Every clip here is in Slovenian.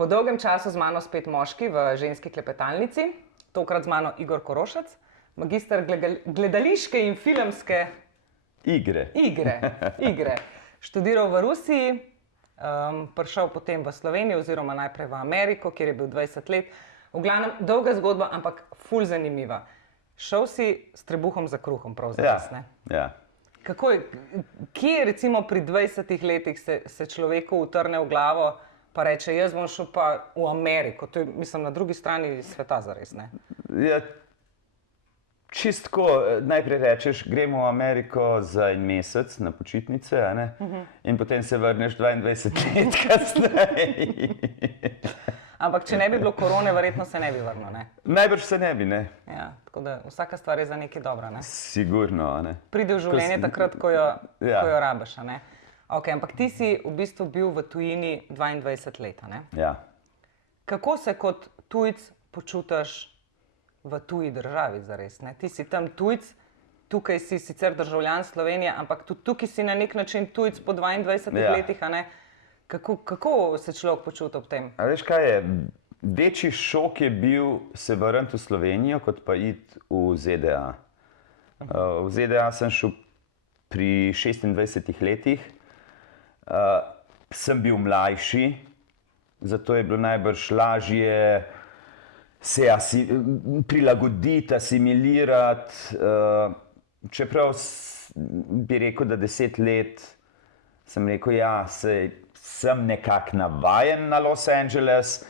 Po dolgem času z mano spet moški v ženski klepetalnici, tokrat z mano Igor Korošec, magister gledališke in filmske igre. Študiral v Rusiji, prišel potem v Slovenijo oziroma najprej v Ameriko, kjer je bil 20 let. V glavnem, dolga zgodba, ampak ful zanimiva. Šel si s trebuhom za kruhom, pravzaprav, ne? Ja. Kje recimo pri 20 letih se človeku utrne v glavo pa reče, jaz bom šel pa v Ameriko, to je, mislim, na drugi strani sveta zares, ne? Ja, čistko, najprej rečeš, gremo v Ameriko za en mesec na počitnice, a ne? In potem se vrneš 22 let kasneje. Ampak če ne bi bilo korone, verjetno se ne bi vrnil, ne? Najbrž se ne bi, ne? Ja, tako da vsaka stvar je za nekaj dobra, ne? Sigurno, a ne? Pride v življenje takrat, ko jo rabiš, a ne? Ok, ampak ti si v bistvu bil v tujini 22 let, ne? Ja. Kako se kot tujec počutiš v tuji državi zares, ne? Ti si tam tujec, tukaj si sicer državljan Slovenije, ampak tudi tukaj si na nek način tujec po 22 letih, a ne? Kako se človek počuti ob tem? A veš kaj je, večji šok je bil se vrniti v Slovenijo, kot pa iti v ZDA. V ZDA sem šel pri 26 letih, sem bil mlajši, zato je bilo najbrž lažje se prilagoditi, asimilirati, čeprav bi rekel, da 10 let sem rekel, ja, sem nekako navajen na Los Angeles,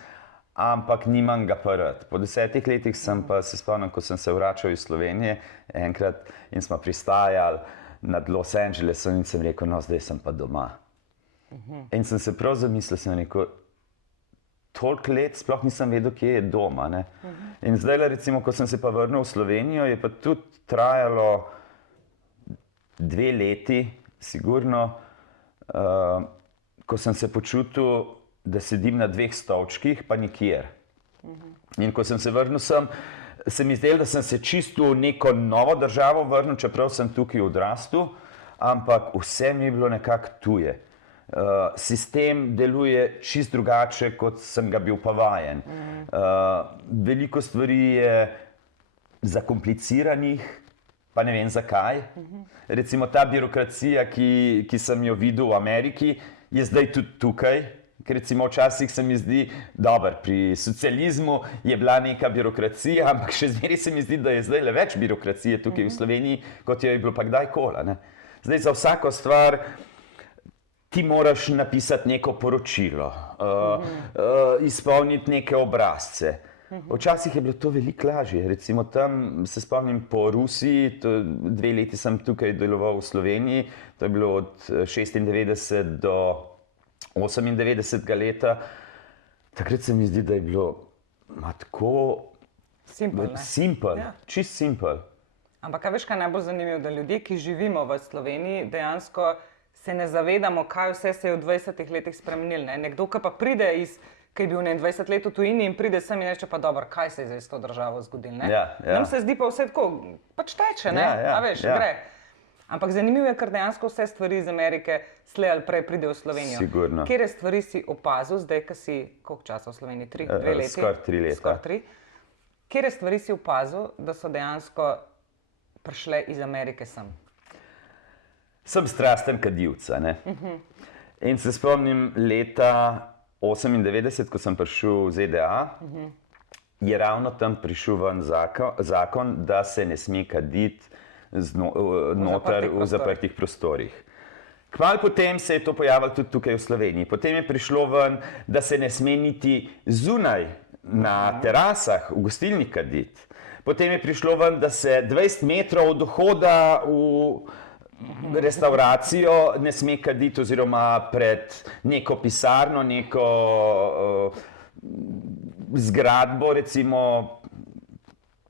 ampak nimam ga pa rad. Po 10 letih sem pa se spomnim, ko sem se vračal iz Slovenije enkrat in smo pristajali nad Los Angelesom in sem rekel, no, zdaj sem pa doma. In sem se prav zamislil, sem rekel, toliko let sploh nisem vedel, kje je doma, ne. In zdaj, recimo, ko sem se pa vrnil v Slovenijo, je pa tudi trajalo 2 leti, sigurno, ko sem se počutil, da sedim na 2 stolčkih, pa nikjer. In ko sem se vrnil sem, se mi zdelo, da sem se čisto v neko novo državo vrnil, čeprav sem tukaj odrastel, ampak vse mi je bilo nekako tuje. Sistem deluje čisto drugače, kot sem ga bil pa vajen. Veliko stvari je zakompliciranih, pa ne vem zakaj. Recimo ta birokracija, ki sem jo videl v Ameriki, je zdaj tudi tukaj. Ker recimo včasih se mi zdi, dobro, pri socializmu je bila neka birokracija, ampak še zmeraj se mi zdi, da je zdaj le več birokracije tukaj v Sloveniji, kot jo je bilo pa kdajkoli, ne. Zdaj za vsako stvar ti moraš napisati neko poročilo, izpolniti neke obrazce. Včasih je bilo to veliko lažje, recimo tam se spomnim po Rusiji, 2 leti sem tukaj deloval v Sloveniji, to je bilo od 96 do 98. leta. Takrat se mi zdi, da je bilo tako simpel, čisto simpel. Ampak kaj veš, kaj je najbolj zanimivo, da ljudje, ki živimo v Sloveniji, dejansko se ne zavedamo, kaj vse se je v 20 letih spremenilo, ne? Nekdo, ki pa pride ki je bil 20 let v tujini in pride sem in reče pa dobro, kaj se je zdaj s to državo zgodilo, ne? Nam se zdi pa vse tako, pač teče, ne? A veš, gre. Ampak zanimivo je, ker dejansko vse stvari iz Amerike slej ali prej pride v Slovenijo. Sigurno. Katere stvari si opazil, zdaj, ko si, koliko časa v Sloveniji? 2 leti? Skoraj 3 leta. Skoraj 3. Katere stvari si opazil, da so dejansko prišle iz Amerike sem? Sem strasten kadilec, ne. In se spomnim leta 98, ko sem prišel v ZDA, je ravno tam prišel ven zakon, da se ne sme kaditi noter v zaprtih prostorih. Kmalu potem se je to pojavilo tudi tukaj v Sloveniji. Potem je prišlo ven, da se ne sme niti zunaj na terasah v gostilni kaditi. Potem je prišlo ven, da se 20 metrov od vhoda v restauracijo ne sme kaditi oziroma pred neko pisarno, neko zgradbo, recimo,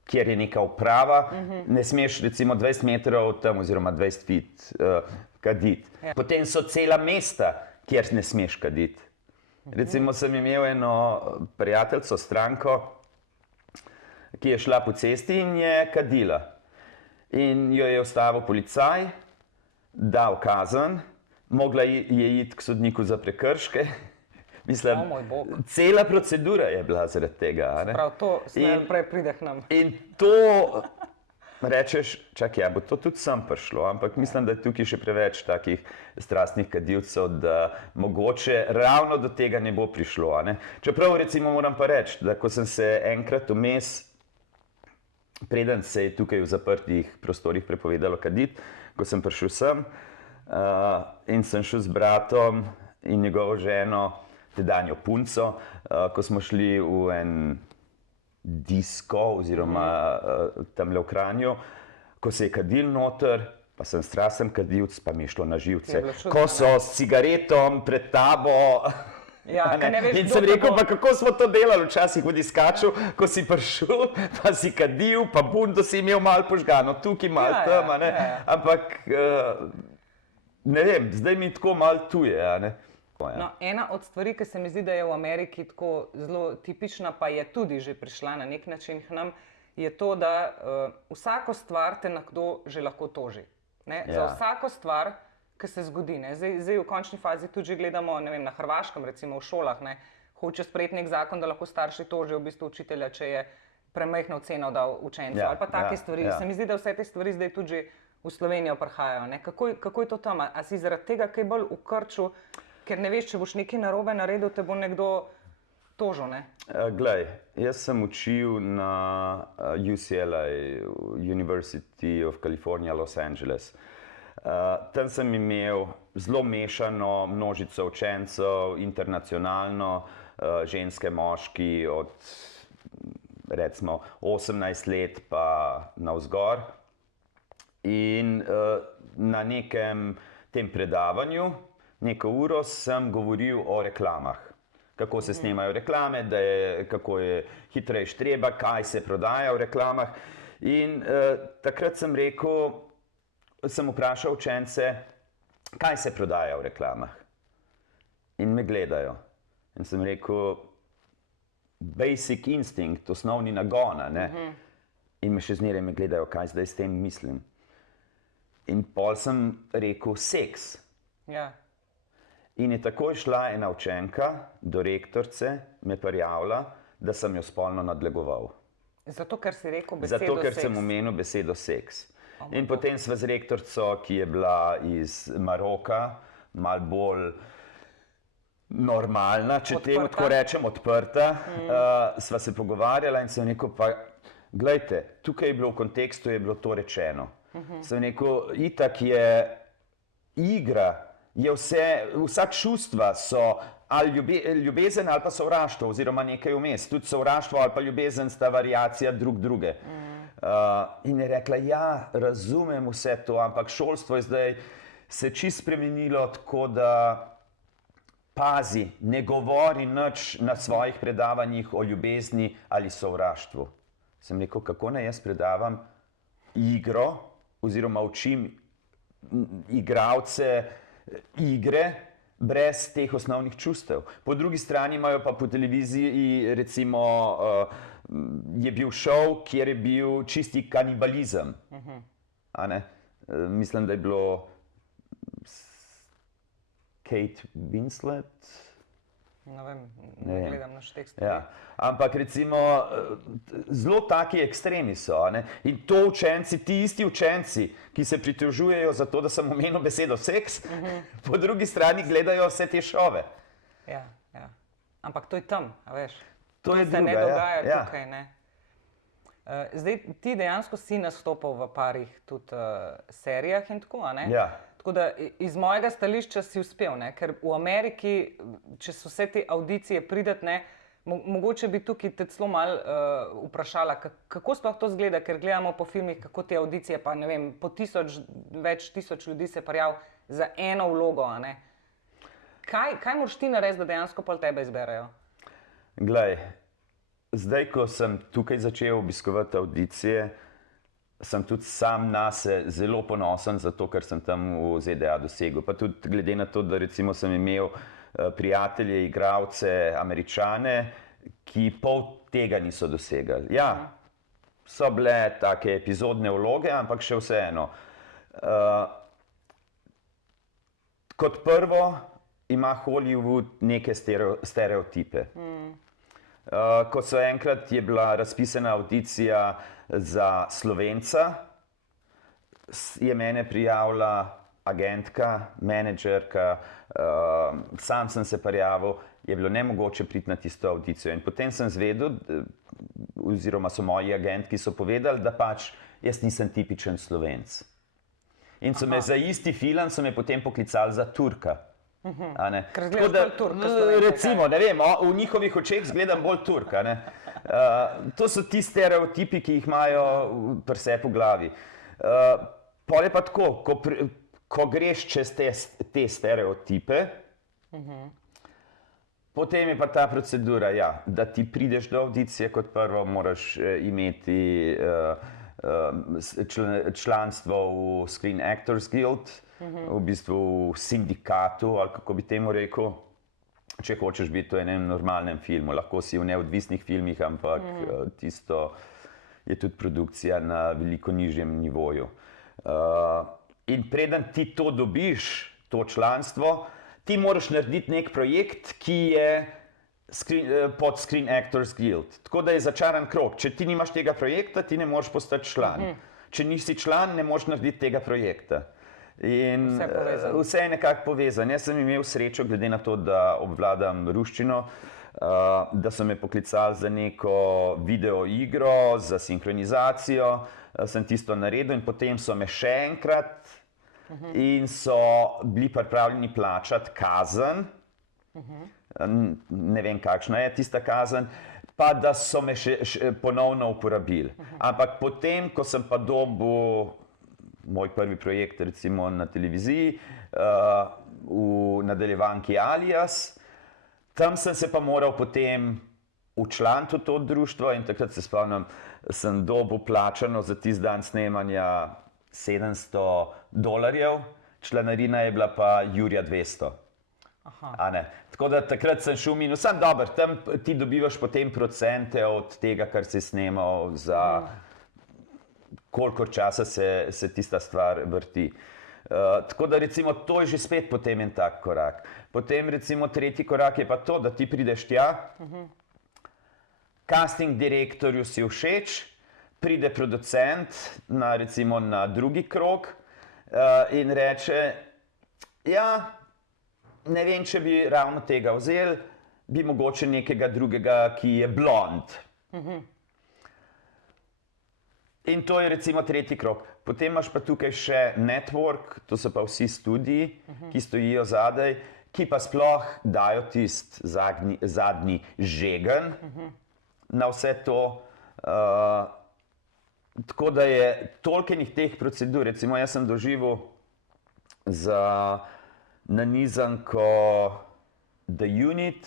kjer je neka uprava, ne smeš recimo 20 metrov tam oziroma 20 feet kaditi. Potem so cela mesta, kjer ne smeš kaditi. Recimo sem imel eno prijateljico, stranko, ki je šla po cesti in je kadila. In jo je ustavil policaj, dal kazen, mogla je iti k sodniku za prekrške, Mislim, O moj bog. cela procedura je bila zaradi tega. a ne. Prav to In- prej pride k nam. In to rečeš, čakaj, ja, bo to tudi sem prišlo, ampak mislim, da je tukaj še preveč takih strastnih kadilcev, da mogoče ravno do tega ne bo prišlo. A ne? Čeprav recimo moram pa reči, da ko sem se enkrat vmes, preden se je tukaj v zaprtih prostorih prepovedalo kaditi, ko sem prišel sem in sem šel z bratom in njegovo ženo, tedanjo punco, ko smo šli v en disko oziroma tamle v Kranju, ko se je kadil noter, pa sem strasten kadilc, pa mi je šlo na živce. Je bilo čudno, Ko so s cigaretom pred tabo. Ja, a ne. ker ne veš, In kdo sem te rekel, bo- pa kako smo to delali včasih v diskaču, ko si prišel, pa si kadil, pa bundo si imel malo požgano, tukaj malo Ja, tam, ja, a ne. ja. Ampak ne vem, zdaj mi tako malo tuje, a ne. Ja. No, ena od stvari, ki se mi zdi, da je v Ameriki tako zelo tipična, pa je tudi že prišla na nek način k nam, je to, da vsako stvar te nekdo že lahko toži. Ne? Ja. Za vsako stvar, ki se zgodi. Ne? Zdaj v končni fazi tudi že gledamo, ne vem, na Hrvaškem, recimo v šolah, ne? Hoče sprejeti nek zakon, da lahko starši tožijo v bistvu učitelja, če je premajhno oceno dal učencu. Ja, Ali pa take ja, stvari. ja. Se mi zdi, da vse te stvari zdaj tudi že v Slovenijo prihajajo. Ne? Kako je to tam? A si zaradi tega kaj bolj v krču? Ker ne veš, če boš nekaj narobe naredil, te bo nekdo tožil. Ne? Glej, jaz sem učil na UCLA, University of California, Los Angeles. Tam sem imel zelo mešano množico učencev, internacionalno, ženske, moški od recimo 18 let pa navzgor. In na nekem tem predavanju, neko uro sem govoril o reklamah. Kako se snemajo reklame, kako je hitrejš treba, kaj se prodaja v reklamah. In takrat sem rekel, sem vprašal učence, kaj se prodaja v reklamah. In me gledajo. In sem rekel, basic instinct, osnovni nagon. In me še zmeraj me gledajo, kaj zdaj s tem mislim. In pol sem rekel, seks. Ja. In je takoj šla ena učenka do rektorice, me prijavila, da sem jo spolno nadlegoval. Zato, ker si rekel besedo Zato, ker seks. sem omenil besedo seks. In potem sva z rektorico, ki je bila iz Maroka, malo bolj normalna, če temu Odprta. tako rečem, odprta, sva se pogovarjala in sem rekel, pa glejte, tukaj je bilo v kontekstu, je bilo to rečeno. Sem rekel, itak je igra, je vse, vsa čustva so ali ljubezen ali pa sovraštvo, oziroma nekaj vmes. Tudi sovraštvo ali pa ljubezen sta variacija drug druge. In je rekla, ja, razumem vse to, ampak šolstvo je zdaj se čisto spremenilo tako, da pazi, ne govori nič na svojih predavanjih o ljubezni ali sovraštvu. Sem rekel, kako naj jaz predavam igro oziroma učim igralce igre brez teh osnovnih čustev. Po drugi strani imajo pa po televiziji recimo je bil šov, kjer je bil čisti kanibalizem. A ne? Mislim, da je bilo Kate Winslet. Ne vem, ne gledam naš tekst. Ja. Ampak recimo zelo taki ekstremi so. A ne? In to učenci, ti isti učenci, ki se pritožujejo za to, da sem omenil besedo seks, po drugi strani gledajo vse te šove. Ja, ja. Ampak to je tam, a veš. To je se ne druga, dogaja ja. tukaj. Ne? Zdaj, ti dejansko si nastopal v parih tudi serijah in tako, a ne? Ja. Tako da iz mojega stališča si uspel, ne? Ker v Ameriki, če so vse te avdicije pridati, ne, mogoče bi tukaj te celo malo vprašala, kako sploh to zgleda, ker gledamo po filmih, kako te avdicije, pa ne vem, po več tisoč ljudi se prijav za eno vlogo, a ne? Kaj moraš ti narediti, da dejansko pol tebe izberejo? Glej, zdaj, ko sem tukaj začel obiskovati avdicije, sem tudi sam nase zelo ponosen za to, kar sem tam v ZDA dosegel. Pa tudi glede na to, da recimo sem imel prijatelje, igralce, Američane, ki pol tega niso dosegali. Ja, so bile take epizodne vloge, ampak še vseeno. Kot prvo, ima Hollywood neke stereotipe. Ko enkrat je bila razpisana avdicija za Slovenca, je mene prijavila agentka, menedžerka, sam sem se prijavil, je bilo nemogoče priti na tisto avdicijo. In potem sem zvedel, oziroma so moji agentki povedali, da pač jaz nisem tipičen Slovenc. In so me za isti film potem poklicali za Turka. Ker izgledaš bolj Turk kot Slovenka. Recimo, ne vem, v njihovih očeh izgledam bolj Turk. To so ti stereotipi, ki jih imajo pri sebi v glavi. Pol je pa tako, ko greš čez te stereotipe, potem je pa ta procedura, ja, da ti prideš do avdicije, kot prvo moraš imeti članstvo v Screen Actors Guild, v bistvu v sindikatu, ali kako bi temu rekel, če hočeš biti v enem normalnem filmu. Lahko si v neodvisnih filmih, ampak tisto je tudi produkcija na veliko nižjem nivoju. In preden ti to dobiš, to članstvo, ti moraš narediti nek projekt, ki je pod Screen Actors Guild. Tako da je začaran krog. Če ti nimaš tega projekta, ti ne moreš postati član. Če nisi član, ne moreš narediti tega projekta. In vse je nekako povezano. Jaz sem imel srečo, glede na to, da obvladam ruščino, da so me poklicali za neko video igro, za sinhronizacijo, sem tisto naredil in potem so me še enkrat in so bili pripravljeni plačati kazen, ne vem kakšna je tista kazen, pa da so me še ponovno uporabili. Ampak potem, ko sem pa dobil moj prvi projekt recimo na televiziji, v nadaljevanki Alias, tam sem se pa moral potem včlaniti v to društvo in takrat se spomnim, sem dobil plačano za tisti dan snemanja $700, članarina je bila pa jurja 200. Tako da takrat sem šel minus, sem dober, tam ti dobivaš potem procente od tega, kar si snemal, za koliko časa se tista stvar vrti. Tako da recimo to je že spet potem en tak korak. Potem recimo tretji korak je pa to, da ti prideš tja, casting direktorju si všeč, pride producent recimo na drugi krog in reče, ja, ne vem, če bi ravno tega vzeli, bi mogoče nekega drugega, ki je blond. In to je recimo tretji krog. Potem imaš pa tukaj še network, to so pa vsi studiji, ki stojijo zadaj, ki pa sploh dajo tisti zadnji žegen na vse to. Tako da je tolkenih teh procedur. Recimo jaz sem doživel za nanizanko The Unit,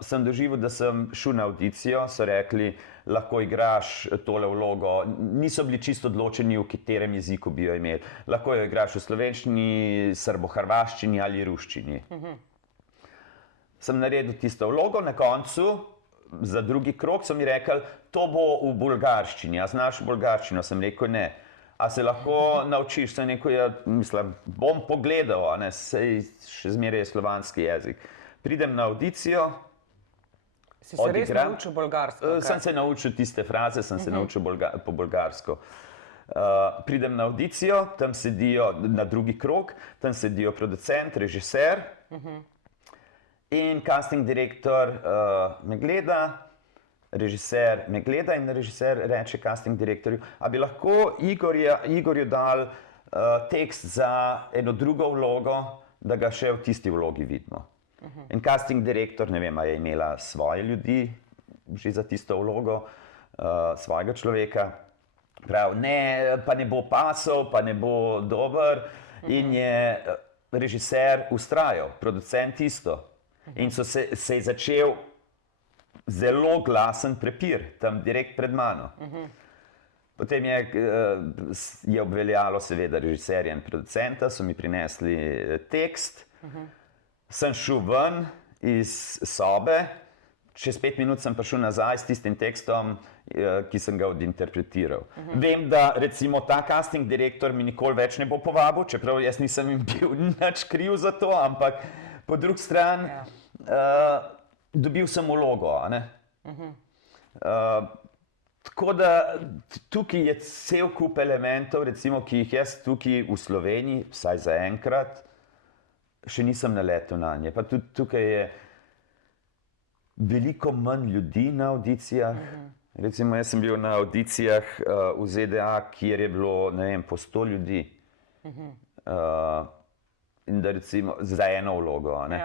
sem doživel, da sem šel na avdicijo, so rekli, lahko igraš tole vlogo, niso bili čisto odločeni, v katerem jeziku bi jo imeli. Lahko jo igraš v slovenščini, srbohrvaščini ali ruščini. Sem naredil tisto vlogo, na koncu, za drugi krog, so mi rekli, to bo v bolgarščini. A znaš bolgarščino? Sem rekel, ne. A se lahko naučiš? Sem rekel, ja, mislim, bom pogledal, saj še zmeraj je slovanski jezik. Pridem na avdicijo. Si se res naučil bolgarsko? Sem se naučil tiste fraze, sem se naučil po bolgarsko. Pridem na avdicijo, tam sedijo na drugi krog, tam sedijo producent, režiser in casting direktor me gleda, režiser me gleda in režiser reče casting direktorju, a bi lahko Igorju dal tekst za eno drugo vlogo, da ga še v tisti vlogi vidimo. In casting direktor, ne vem, a je imela svoje ljudi že za tisto vlogo, svojega človeka. Prav, ne, pa ne bo pasal, pa ne bo dober. In je režiser vztrajal, producent isto. In se je začel zelo glasen prepir, tam direkt pred mano. Potem je obveljalo seveda režiserja in producenta, so mi prinesli tekst. Sem šel ven iz sobe čez 5 minut sem prišel nazaj s tistim tekstom, ki sem ga odinterpretiral. Vem, da recimo ta casting direktor mi nikoli več ne bo povabil, čeprav jaz nisem jim bil nič kriv za to, ampak po drugi strani dobil sem vlogo. A ne? Tako da tukaj je cel kup elementov, recimo, ki jih jaz tukaj v Sloveniji, vsaj zaenkrat, še nisem naletel na nje. Pa tudi tukaj je veliko manj ljudi na avdicijah. Recimo, jaz sem bil na avdicijah v ZDA, kjer je bilo, ne vem, po 100 ljudi. In da recimo za eno vlogo. Ne?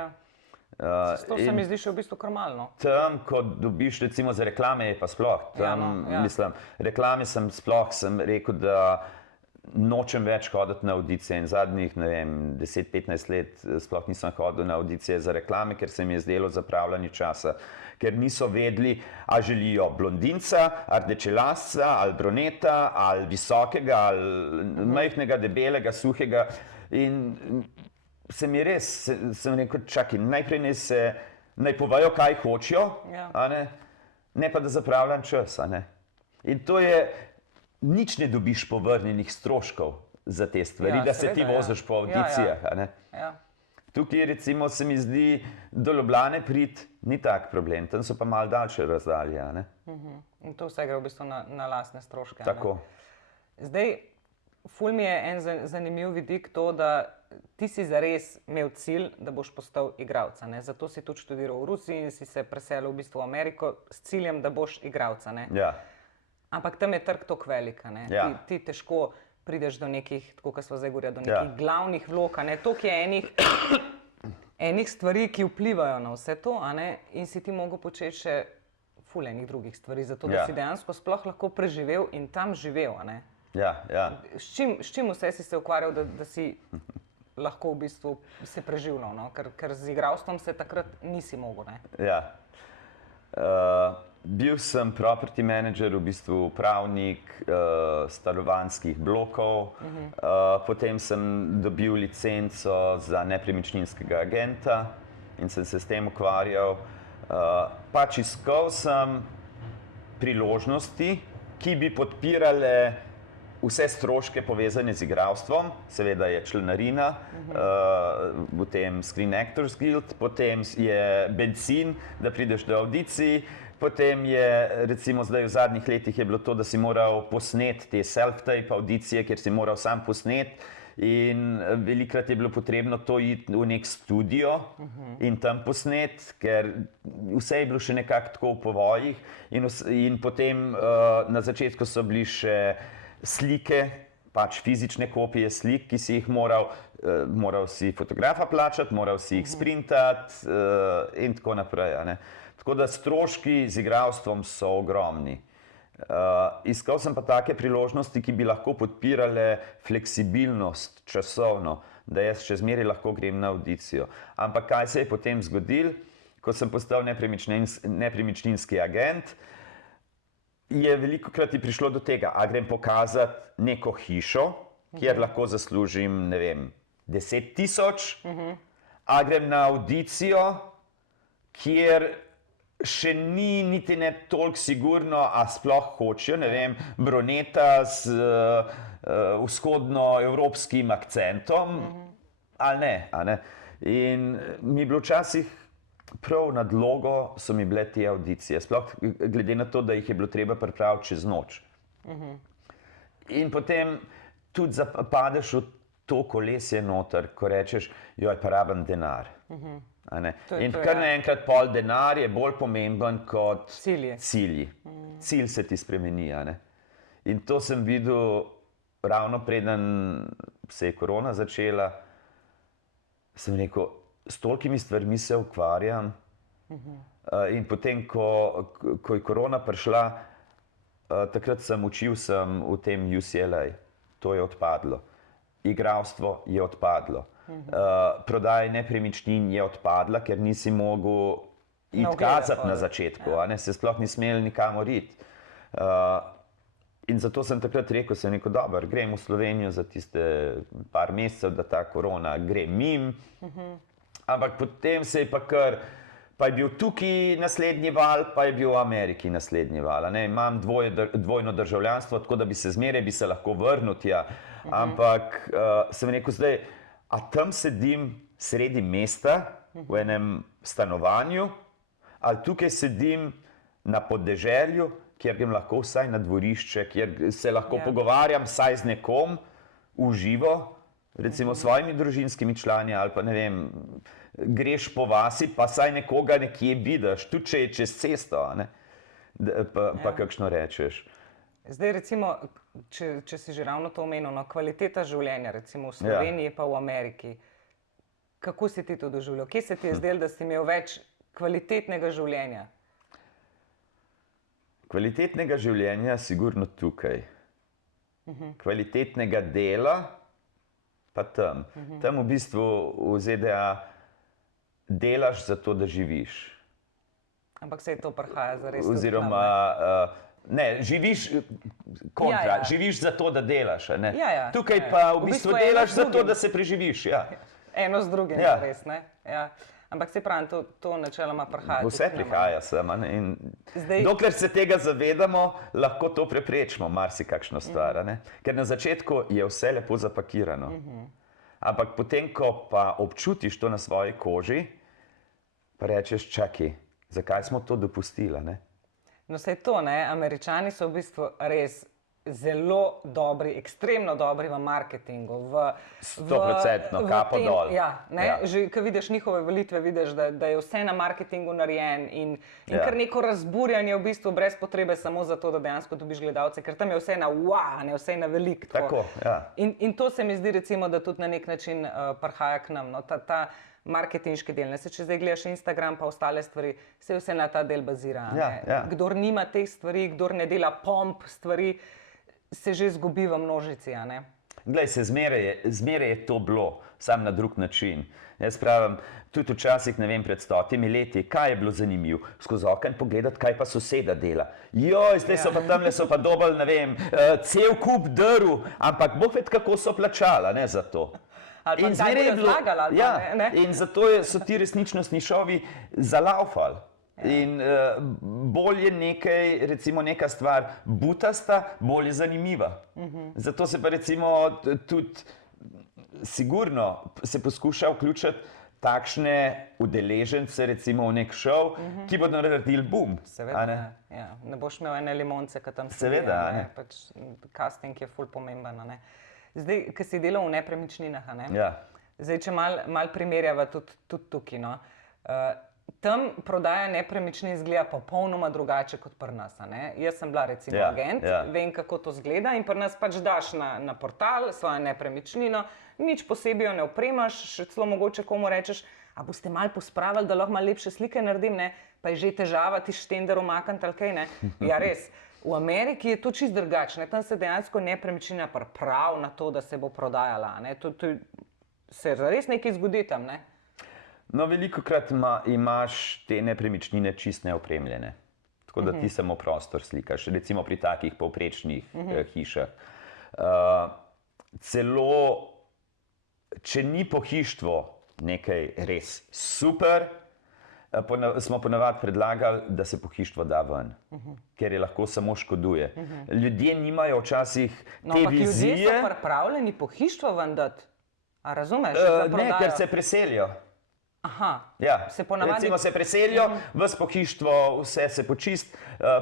To se mi zdi še v bistvu kar malo. Tam, ko dobiš recimo za reklame, je pa sploh. Tam, mislim, reklame sem rekel, da nočem več hoditi na avdicije in zadnjih, ne vem, 10-15 let sploh nisem hodil na avdicije za reklame, ker se mi je zdelo zapravljanje časa. Ker niso vedeli, a želijo blondinca, rdečelasca, ali bruneta, ali visokega, ali majhnega, debelega, suhega. In se mi res, sem rekel, čakaj, najprej naj povajo, kaj hočejo, ne pa da zapravljam čas. In to je, nič ne dobiš povrnjenih stroškov za te stvari, da se ti voziš po avdicijah. Tukaj recimo se mi zdi, do Ljubljane priti ni tak problem, tam so pa malo daljše razdalje. In to vse gre v bistvu na lastne stroške. Tako. Zdaj, ful mi je en zanimiv vidik to, da ti si zares imel cilj, da boš postal igralca. Zato si tudi študiral v Rusiji in si se preselil v bistvu v Ameriko s ciljem, da boš igralca. Ampak tam je trg toliko velik. Ti težko prideš do nekih, tako kot smo zdaj govorili, do nekih glavnih vlog. Toliko je enih stvari, ki vplivajo na vse to, in si ti mogel početi še ful enih drugih stvari, zato da si dejansko sploh lahko preživel in tam živel. S čim vse si se ukvarjal, da si lahko v bistvu se preživljal, ker z igralstvom se takrat nisi mogel. Bil sem property manager, v bistvu upravnik stanovanjskih blokov, potem sem dobil licenco za nepremičninskega agenta in sem se s tem ukvarjal. Pač iskal sem priložnosti, ki bi podpirale vse stroške povezane z igralstvom, seveda je članarina, potem Screen Actors Guild, potem je bencin, da prideš do avdicij, potem je, recimo zdaj v zadnjih letih je bilo to, da si moral posneti te self-tape avdicije, kjer si moral sam posneti in velikrat je bilo potrebno to iti v nek studio in tam posneti, ker vse je bilo še nekako tako v povojih in potem na začetku so bili še slike, pač fizične kopije slik, ki si jih moral si fotografa plačati, moral si jih sprintati in tako naprej. Tako da stroški z igralstvom so ogromni. Iskal sem pa take priložnosti, ki bi lahko podpirale fleksibilnost časovno, da jaz še zmeraj lahko grem na avdicijo. Ampak kaj se je potem zgodilo, ko sem postal nepremičninski agent, je velikokrat prišlo do tega, a grem pokazati neko hišo, kjer lahko zaslužim, ne vem, 10 000, a grem na avdicijo, kjer še ni niti ne toliko sigurno, a sploh hočejo, ne vem, bruneta z vzhodnoevropskim akcentom, ali ne. In mi je bilo včasih prav nadlogo so mi bile te avdicije, sploh glede na to, da jih je bilo treba pripraviti čez noč. In potem tudi zapadeš v to kolesje noter, ko rečeš, joj, pa rabim denar. In kar naenkrat pol denar je bolj pomemben kot cilji. Cilj se ti spremeni. In to sem videl ravno preden se je korona začela, sem rekel, s tolikimi stvarmi se ukvarjam. In potem, ko je korona prišla, takrat sem učil v tem UCLA. To je odpadlo. Igralstvo je odpadlo. Prodaja nepremičnin je odpadla, ker nisi mogel iti kazati na začetku, se sploh ni smel nikamor iti. In zato sem takrat rekel, dobro, grem v Slovenijo za tiste par mesecev, da ta korona gre mimo. Ampak potem se je pa kar pa je bil tukaj naslednji val, pa je bil v Ameriki naslednji val. A ne? Imam dvojno državljanstvo, tako da bi se zmeraj bi se lahko vrnil tja. Ampak sem rekel zdaj, a tam sedim sredi mesta v enem stanovanju, ali tukaj sedim na podeželju, kjer grem lahko vsaj na dvorišče, kjer se lahko pogovarjam vsaj z nekom v živo, recimo s svojimi družinskimi člani, ali pa ne vem, greš po vasi, pa saj nekoga nekje vidiš, tudi če je čez cesto, a ne? Pa kakšno rečeš. Zdaj, recimo, če si že ravno to omenil, no, kvaliteta življenja, recimo v Sloveniji pa v Ameriki, kako si ti to doživljal? Kje se ti je zdelo, da si imel več kvalitetnega življenja? Kvalitetnega življenja sigurno tukaj. Kvalitetnega dela pa tam. Tam v bistvu v ZDA delaš zato, da živiš. Ampak se to prihaja zares. Oziroma, ne, živiš kontra, živiš zato, da delaš. Ne? Tukaj pa v bistvu delaš zato, da se preživiš. Ja. Eno z drugim, zares, ne? Ja. Ampak se pravi, to načeloma prihaja. Vse prihaja sem. In dokler se tega zavedamo, lahko to preprečimo, marsikakšno stvar. Ker na začetku je vse lepo zapakirano. Ampak potem, ko pa občutiš to na svoji koži, pa rečeš, čakaj, zakaj smo to dopustili? No, saj to, ne, Američani so v bistvu res zelo dobri, ekstremno dobri v marketingu. 100%, kapo dol. Že ko vidiš njihove volitve, vidiš, da je vse na marketingu narejen in kar neko razburjanje v bistvu brez potrebe samo zato, da dejansko dobiš gledalce, ker tam je vse na ne vse na veliko. Tako, ja. In to se mi zdi recimo, da tudi na nek način prihaja k nam. No, ta marketinški del. Če zdaj gledaš Instagram pa ostale stvari, se vse na ta del bazira. Kdor nima teh stvari, kdor ne dela pomp stvari, se že zgubi v množici. Glej, zmeraj je to bilo, sam na drug način. Jaz pravim, tudi včasih, ne vem, pred 100 leti, kaj je bilo zanimivo? Skozi okno pogledati, kaj pa soseda dela. Joj, zdaj so pa tamle, so pa dobili, ne vem, cel kup drv, ampak Bog ve, kako so plačala, ne, za to. In zmeraj je bilo zlagala. In zato so ti resničnostni šovi zalaufali. In bolje nekaj, recimo neka stvar butasta, bolje zanimiva. Zato se pa recimo tudi sigurno se poskuša vključiti takšne udeležence recimo v nek šov, ki bodo naredili boom. Seveda, ne boš imel ene limonce, ki tam seveda, pač casting je ful pomemben. Zdaj, ki si delal v nepremičninah, zdaj, če mal primerjava tudi tukaj, no. Tam prodaja nepremičnin izgleda popolnoma drugače kot pri nas. Jaz sem bila recimo agent, vem, kako to izgleda in pri nas pač daš na portal svojo nepremičnino, nič posebej jo ne opremaš, še celo mogoče komu rečeš, a boste malo pospravili, da lahko malo lepše slike naredim, pa je že težava ti štender umakniti ali kaj, ne. Ja, res. V Ameriki je to čisto drugače, tam se dejansko nepremičnina pripravi na to, da se bo prodajala. Se res nekaj zgodi tam, ne? No, velikokrat imaš te nepremičnine čist neopremljene, tako da ti samo prostor slikaš, recimo pri takih povprečnih hišah. Celo, če ni pohištvo nekaj res super, smo ponavadi predlagali, da se pohištvo da ven, ker je lahko samo škoduje. Ljudje nimajo včasih te vizije. Ljudje so pripravljeni pohištvo ven dati, a razumeš? Ne, ker se preselijo. Se ponavadi... Recimo se preselijo, ves pohištvo, vse se počist,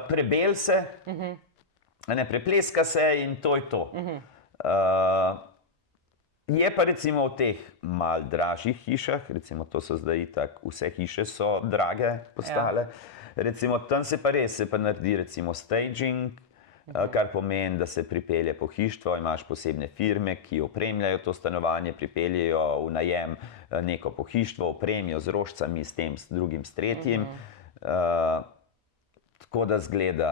prebel se, prepleska se in to je to. Je pa recimo v teh mal dražjih hišah, recimo to so zdaj itak, vse hiše so drage postale, recimo tam se pa res, se pa naredi recimo staging, kar pomeni, da se pripelje pohištvo, imaš posebne firme, ki opremljajo to stanovanje, pripeljejo v najem neko pohištvo, opremijo z rožcami, s tem, s drugim, s tretjim, tako da zgleda,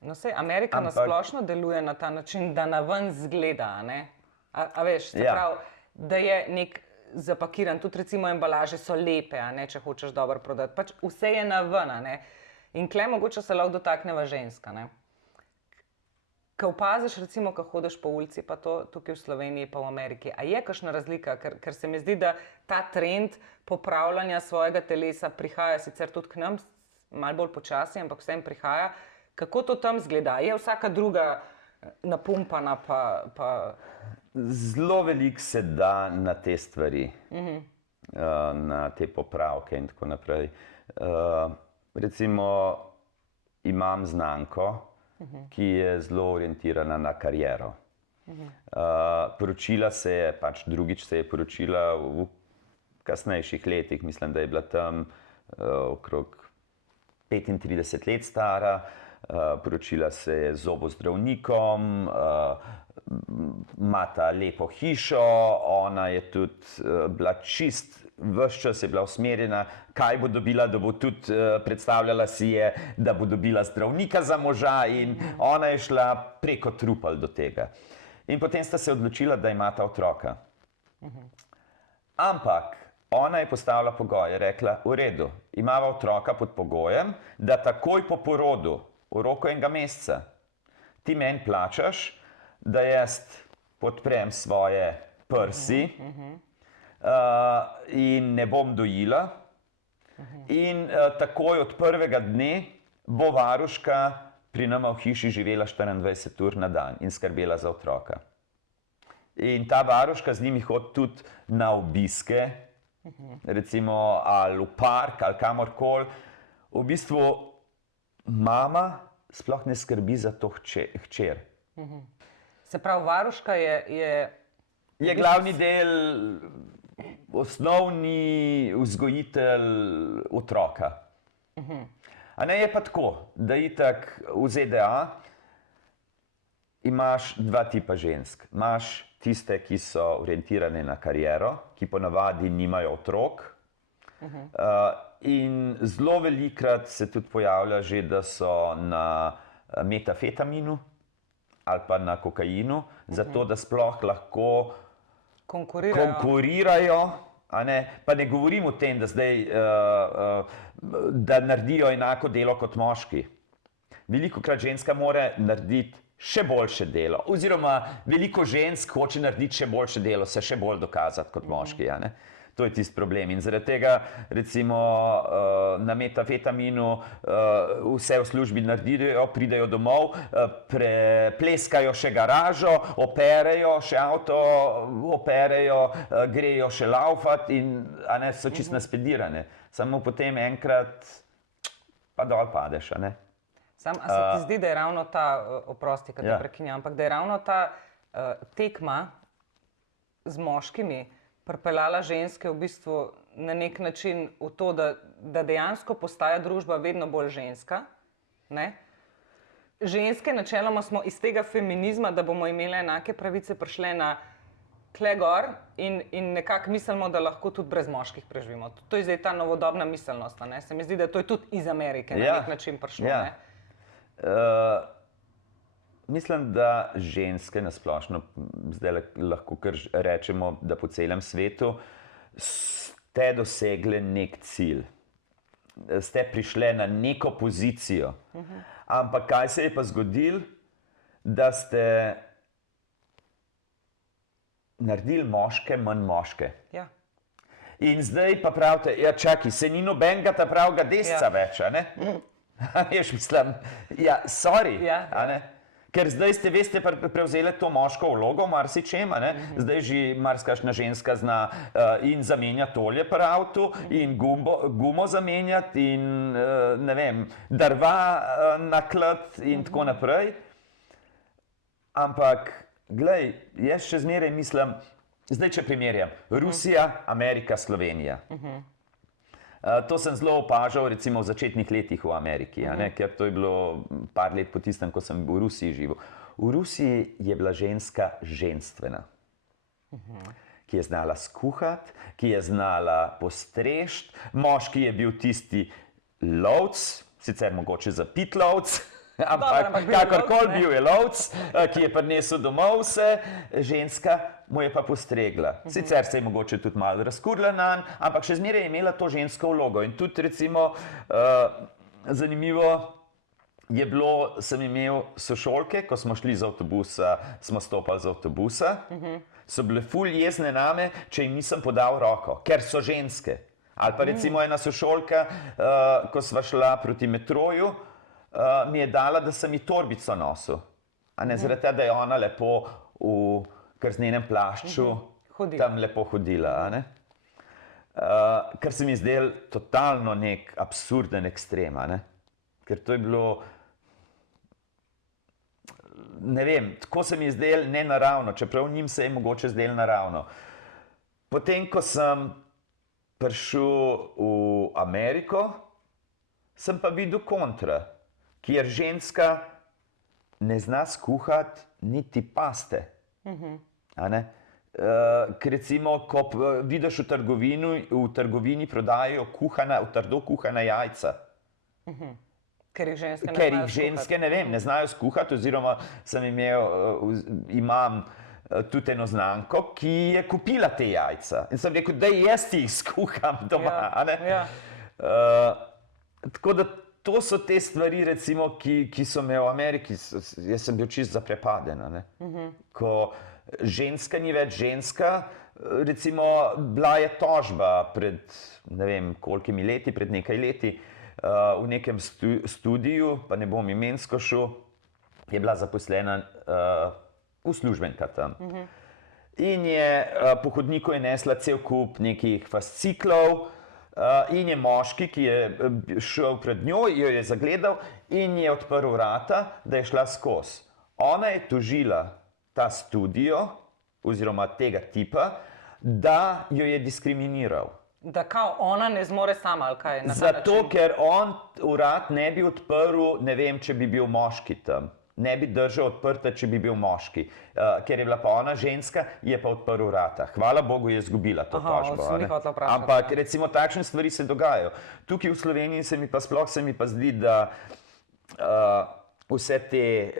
No, sej, Amerika nasplošno deluje na ta način, da na ven zgleda, a veš, se pravi, da je nek zapakiran, tudi recimo embalaže so lepe, če hočeš dobro prodati, pač vse je na ven, in kle mogoče se lahko dotakneva ženska, Ko opaziš, recimo, ko hodiš po ulici, pa to tukaj v Sloveniji, pa v Ameriki, a je kakšna razlika? Ker se mi zdi, da ta trend popravljanja svojega telesa prihaja sicer tudi k nam, malo bolj počasi, ampak vsem prihaja. Kako to tam zgleda? Je vsaka druga napumpana? Zelo veliko se da na te stvari, na te popravke in tako naprej. Recimo, imam znanko, ki je zelo orientirana na kariero. Poročila se je, pač drugič se je poročila v kasnejših letih, mislim, da je bila tam okrog 35 let stara, poročila se je z zobozdravnikom, imata lepo hišo, ona je tudi bila čist, ves čas je bila usmerjena, kaj bo dobila, da bo tudi predstavljala si je, da bo dobila zdravnika za moža in ona je šla preko trupel do tega. In potem sta se odločila, da imata otroka. Ampak ona je postavila pogoj, je rekla, v redu, imava otroka pod pogojem, da takoj po porodu, v roku enega meseca, ti meni plačaš, da jaz podprem svoje prsi, in ne bom dojila. In takoj od prvega dne bo varuška pri nama v hiši živela 24 ur na dan in skrbela za otroka. In ta varuška z njimi hodi tudi na obiske, recimo ali v park ali kamorkoli. V bistvu mama sploh ne skrbi za to hčer. Se pravi, varuška je glavni del, osnovni vzgojitelj otroka. A ne je pa tako, da itak v ZDA imaš dva tipa žensk. Imaš tiste, ki so orientirane na kariero, ki ponavadi nimajo otrok. In zelo velikokrat se tudi pojavlja že, da so na metafetaminu ali pa na kokainu, zato da sploh lahko konkurirajo, a ne? Pa ne govorim o tem, da zdaj da naredijo enako delo kot moški. Velikokrat ženska mora narediti še boljše delo, oziroma veliko žensk hoče narediti še boljše delo, se še bolj dokazati kot moški, a ne? To je tisti problem in zaradi tega recimo na metafetaminu vse v službi naredijo, pridejo domov, prepleskajo še garažo, operejo še avto, operejo, grejo še laufat in a ne, so čisto naspedirane. Samo potem enkrat pa dol padeš, a ne. A se ti zdi, da je ravno ta, oprosti, kad te prekinjam, ampak da je ravno ta tekma z moškimi pripeljala ženske v bistvu na nek način v to, da dejansko postaja družba vedno bolj ženska, ne? Ženske načeloma smo iz tega feminizma, da bomo imele enake pravice, prišle na tle gor in nekako mislimo, da lahko tudi brez moških preživimo. To je zdaj ta novodobna miselnost, ne? Se mi zdi, da to je tudi iz Amerike na nek način prišlo, ne? Mislim, da ženske nasplošno, zdaj lahko kar rečemo, da po celem svetu ste dosegle nek cilj. Ste prišle na neko pozicijo. Ampak kaj se je pa zgodilo? Da ste naredili moške manj moške. Ja. In zdaj pa pravite, ja čakaj, se ni nobenega ta pravega desca več, a ne? Jaz mislim, ja, sorry, a ne? Ker zdaj ste, veste, prevzeli to moško vlogo marsičem, a ne? Zdaj že marsikakšna ženska zna in zamenjati olje pri avtu in gumo zamenjati in ne vem, drva naklati in tako naprej. Ampak, glej, jaz še zmeraj mislim, zdaj če primerjam, Rusija, Amerika, Slovenija. To sem zelo opažal recimo v začetnih letih v Ameriki, a ne? Ker to je bilo par let po tistem, ko sem v Rusiji živel. V Rusiji je bila ženska ženstvena, ki je znala skuhati, ki je znala postrežiti, moški je bil tisti lovec, sicer mogoče zapit lovec, ampak kakorkoli bil je lovec, ki je prinesel domov vse, ženska mu je pa postregla. Sicer se je mogoče tudi malo razkurila nanj, ampak še zmeraj je imela to žensko vlogo. In tudi recimo zanimivo, sem imel sošolke, ko smo šli z avtobusa, smo stopali z avtobusa, so bile ful jezne name, če jim nisem podal roko, ker so ženske. Ali pa recimo ena sošolka, ko sva šla proti metroju, mi je dala, da sem ji torbico nosil. A ne zaradi tega, da je ona lepo v krznenem plašču tam lepo hodila. A ne? Kar se mi je zdelo totalno nek absurden ekstrem. A ne? Ker to je bilo, ne vem, tako se mi je zdelo nenaravno, čeprav njim se je mogoče zdelo naravno. Potem, ko sem prišel v Ameriko, sem pa videl kontra, kjer ženska ne zna skuhati niti paste. A ne? Ker recimo, ko vidiš v trgovini prodajajo trdo kuhana jajca. Ker jih ženske ne vem, ne znajo skuhati, oziroma imam tudi eno znanko, ki je kupila te jajca. In sem rekel, da jaz jih skuham doma. Tako da to so te stvari, recimo, ki so me v Ameriki, jaz sem bil čist zaprepaden. Ko ženska ni več ženska, recimo, bila je tožba pred ne vem kolikimi leti, pred nekaj leti, v nekem studiu, pa ne bom imensko šel, je bila zaposlena uslužbenka tam. In je po hodniku je nesla cel kup nekih fasciklov, in je moški, ki je šel pred njo, jo je zagledal in je odprl vrata, da je šla skozi. Ona je tožila ta studio, oziroma tega tipa, da jo je diskriminiral. Da kao ona ne zmore sama, ali kaj? Zato, ker on vrat ne bi odprl, ne vem, če bi bil moški tam. Ne bi držal odprta, če bi bil moški. Ker je bila pa ona ženska, je pa odprl vrata. Hvala Bogu je izgubila to tožbo. Ampak recimo takšne stvari se dogajajo. Tukaj v Sloveniji se mi pa zdi, da vse te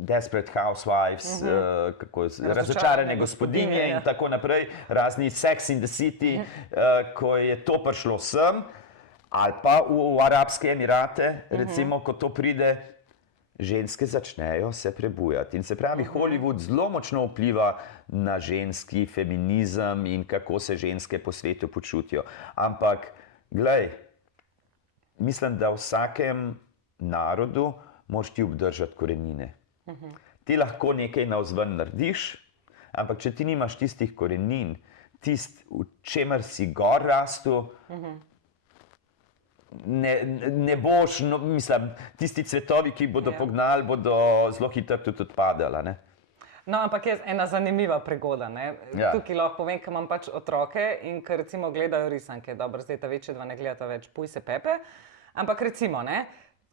Desperate Housewives, razočarane gospodinje in tako naprej, razni Sex in the City, ko je to prišlo sem, ali pa v Arabske Emirate, recimo, ko to pride, ženske začnejo se prebujati. In se pravi, Hollywood zelo močno vpliva na ženski feminizem in kako se ženske po svetu počutijo. Ampak, glej, mislim, da v vsakem narodu moraš ti obdržati korenine. Ti lahko nekaj navzven narediš, ampak če ti nimaš tistih korenin, v čemer si gor rastel, ne boš, mislim, tisti cvetovi, ki bodo pognali, bodo zelo hitro tudi odpadali. No, ampak je ena zanimiva prigoda. Tukaj lahko povem, ker imam pač otroke in ker recimo gledajo risanke. Dobro, zdaj ta večja dva ne gledata več Pujse Pepe, ampak recimo,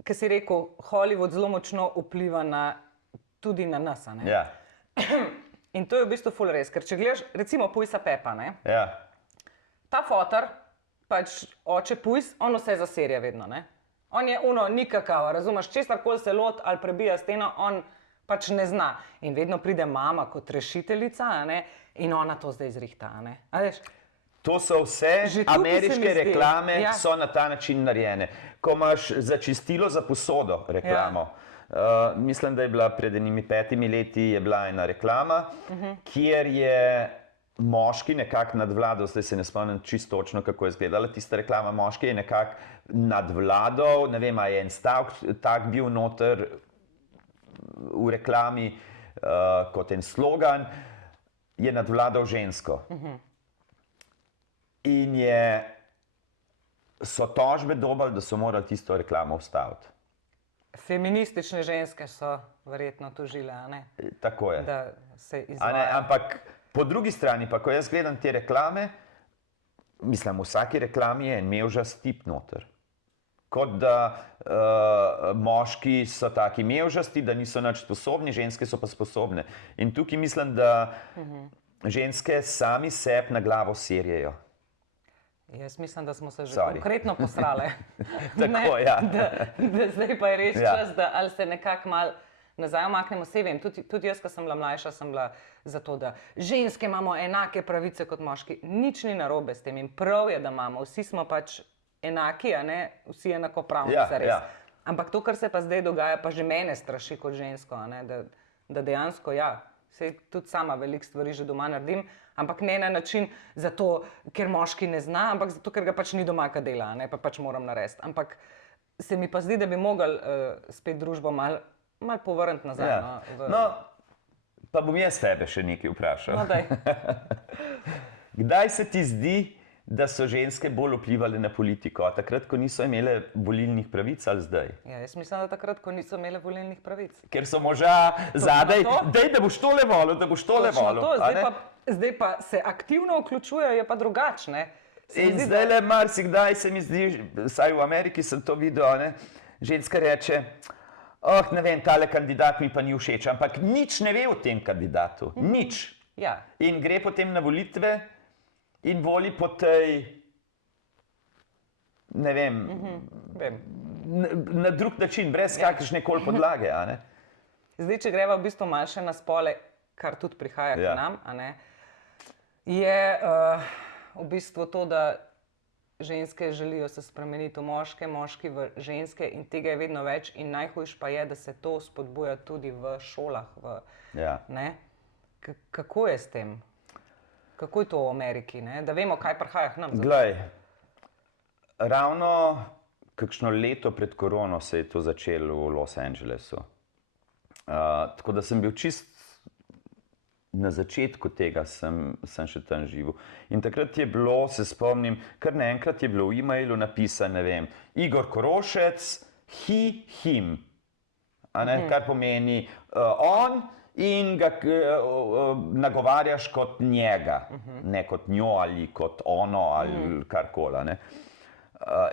ker si rekel, Hollywood zelo močno vpliva tudi na nas. In to je v bistvu ful res, ker če gledaš recimo Pujsa Pepa, ta fotor, pač oče Pujs, on vse zaserja vedno. On je nikakav, razumeš, česarkoli se lot ali prebija steno, on pač ne zna. In vedno pride mama kot rešiteljica in ona to zdaj zrihta. A veš? To so vse ameriške reklame, so na ta način narejene. Ko imaš za čistilo za posodo reklamo, mislim, da je bila pred enimi 5 leti je bila ena reklama, kjer je moški nekako nadvladal, zdaj se ne spomnim čisto točno, kako je izgledala tista reklama, moški je nekako nadvladal, ne vem, a je en stavek tak bil noter v reklami kot en slogan, je nadvladal žensko. In so tožbe dobili, da so morali tisto reklamo ustaviti. Feministične ženske so verjetno tožile, Tako je. Da se izvaja. Ampak po drugi strani, pa ko jaz gledam te reklame, mislim, v vsaki reklami je en mevžast tip noter. Kot da moški so taki mevžasti, da niso nič sposobni, ženske so pa sposobne. In tukaj mislim, da ženske sami sebi na glavo serjejo. Jaz mislim, da smo se že konkretno posrale. Tako, ja. Da zdaj pa je res čas, da ali se nekako malo nazaj omaknemo. Saj vem, tudi jaz, ko sem bila mlajša, sem bila za to, da ženske imamo enake pravice kot moški. Nič ni narobe s tem in prav je, da imamo. Vsi smo pač enaki, a ne, vsi enakopravni, Ja, zares. ja. Ampak to, kar se pa zdaj dogaja, pa že mene straši kot žensko, a ne, da dejansko, ja, sej tudi sama veliko stvari že doma naredim, ampak ne na način zato, ker moški ne zna, ampak zato, ker ga pač ni doma, kaj dela, a ne, pa pač moram narediti. Ampak se mi pa zdi, da bi mogli spet družbo malo povrniti nazaj. Ja. No, pa bom jaz tebe še nekaj vprašal. No, daj. Kdaj se ti zdi, da so ženske bolj vplivali na politiko? Takrat, ko niso imele volilnih pravic, ali zdaj? Ja, jaz mislim, da takrat, ko niso imele volilnih pravic. Ker so moža zadaj, to. dej, da boš tole volil, da boš tole volil. Zdaj pa se aktivno vključujejo, je pa drugačne. In zdaj le marsikdaj se mi zdi, vsaj v Ameriki sem to videl, ne? Ženska reče, ne vem, tale kandidat mi pa ni všeč, ampak nič ne ve o tem kandidatu, nič. Ja. In gre potem na volitve in voli po tej, ne vem, na drug način, brez kakršne koli podlage. A ne? Zdaj, če greva v bistvu malo še na spole, kar tudi prihaja k nam, a ne, je v bistvu to, da ženske želijo se spremeniti v moške, moški v ženske in tega je vedno več in najhujš pa je, da se to spodbuja tudi v šolah. Ne? Kako je s tem? Kako je to v Ameriki? Ne? Da vemo, kaj prihaja k nam. Glej, ravno kakšno leto pred korono se je to začelo v Los Angelesu. Tako da sem bil čist na začetku tega sem še tam živel. In takrat je bilo, se spomnim, kar naenkrat je bilo v e-mailu napisano, ne vem, Igor Korošec, he, him. Kar pomeni on in ga nagovarjaš kot njega, ne kot njo ali kot ono ali karkoli.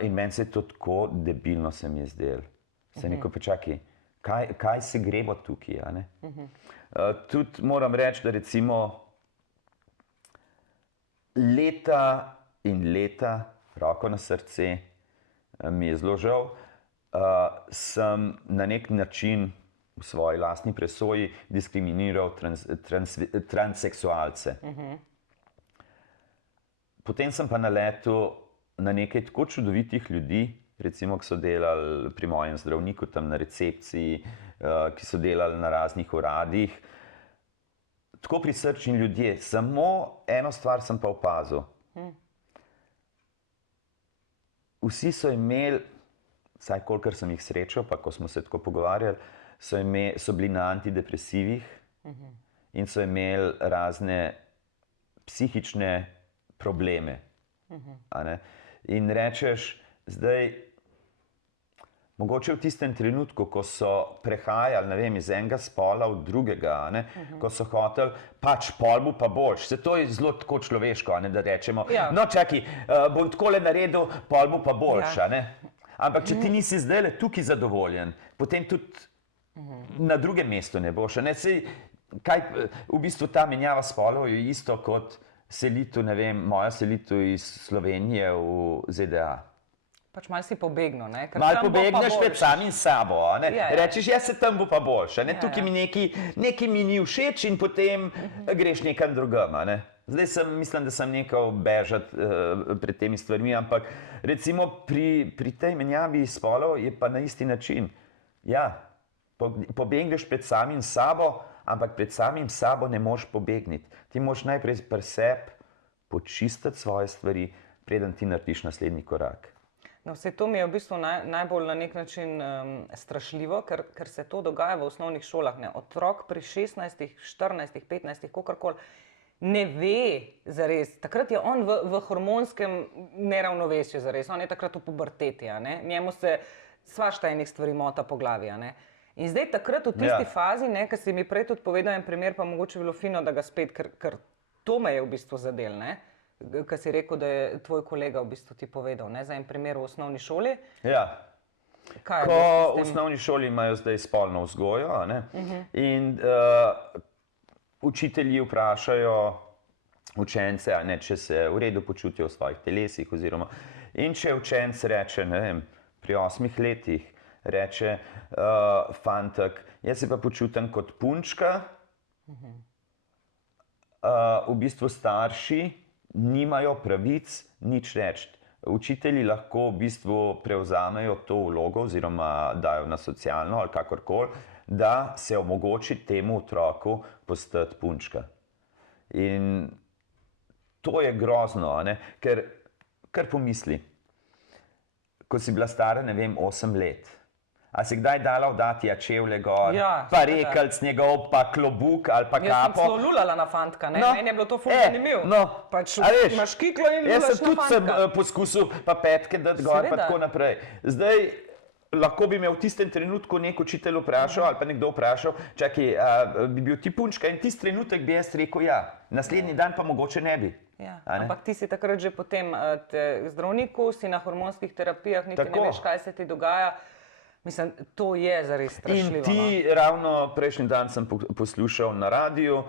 In meni se je to tako debilno se mi je zdelo. Se neko počakaj, kaj se gremo tukaj, a ne? Tudi moram reči, da recimo leta in leta, roko na srce, mi je zelo žal, sem na nek način v svoji lastni presoji diskriminiral transseksualce. Potem sem pa naletel na nekaj tako čudovitih ljudi, recimo, ki so delali pri mojem zdravniku tam na recepciji, ki so delali na raznih uradih. Tako prisrčni ljudje. Samo eno stvar sem pa opazil. Vsi so imeli, vsaj kolikor sem jih srečal, pa ko smo se tako pogovarjali, so bili na antidepresivih in so imeli razne psihične probleme. In rečeš, zdaj, mogoče v tistem trenutku, ko so prehajali, ne vem, iz enega spola v drugega, ko so hoteli, pač pol bo pa boljš. Se to je zelo tako človeško, da rečemo, no čakaj, bom takole naredil, pol bo pa boljš. Ampak če ti nisi zdajle tukaj zadovoljen, potem tudi na drugem mestu ne boš. V bistvu ta menjava spolov je isto kot selitev, ne vem, moja selitev iz Slovenije v ZDA. Pač malo si pobegnil, ne? Malo pobegneš pred samim sabo, ne? Rečeš, jaz se tam bo pa boljš, ne? Tukaj mi nekaj mi ni všeč in potem greš nekam drugam, ne? Zdaj mislim, da sem nekaj bežati pred temi stvarmi, ampak recimo pri tej menjavi spolov je pa na isti način. Ja, pobegneš pred samim sabo, ampak pred samim sabo ne moš pobegniti. Ti moš najprej pri sebi počistiti svoje stvari, preden ti narediš naslednji korak. No, vse to mi je v bistvu najbolj na nek način strašljivo, ker se to dogaja v osnovnih šolah. Ne? Otrok pri 16, 14, 15, kakorkoli ne ve zares. Takrat je on v hormonskem neravnovesju zares, on je takrat v puberteti. Njemu se svašta enih stvari mota po glavi. In zdaj takrat v tisti fazi, ki si mi prej tudi povedal en primer, pa mogoče bilo fino, da ga spet, ker to me je v bistvu zadel, kar si rekel, da je tvoj kolega v bistvu ti povedal, za en primer v osnovni šoli. Ja. Ko v osnovni šoli imajo zdaj spolno vzgojo, in učitelji vprašajo učence, če se v redu počutijo v svojih telesih, oziroma in če učenec reče, ne vem, pri 8 letih, reče, fantek, jaz se pa počutim kot punčka, v bistvu starši nimajo pravic nič reči. učitelji lahko v bistvu prevzamejo to vlogo oziroma dajo na socialno ali kakorkoli, da se omogoči temu otroku postati punčka. In to je grozno, a ne? Ker kar pomisli, ko si bila stara, ne vem, 8 let, a si kdaj dala vdati čevlje gor, Ja, pa seveda. rekelc njegov, pa klobuk ali pa Jaz sem kapo? celo lulala na fantka, ne? No. Meni je bilo to ful zanimivo. No, Pač a veš, imaš kiklo in jaz lulaš sem na tudi sem, fantka. poskusil pa petke dati gor, pa Seveda. tako naprej. Zdaj, lahko bi me v tistem trenutku nek učitelj vprašal ali pa nekdo vprašal, čakaj, a bi bil ti punčka, in tisti trenutek bi jaz rekel ja, naslednji dan pa mogoče ne bi. Ja, A ne? ampak ti si takrat že potem zdravniku, si na hormonskih terapijah, niti Tako. ne veš, kaj se ti dogaja. Mislim, to je zares strašljivo. In ti ravno prejšnji dan sem poslušal na radiju,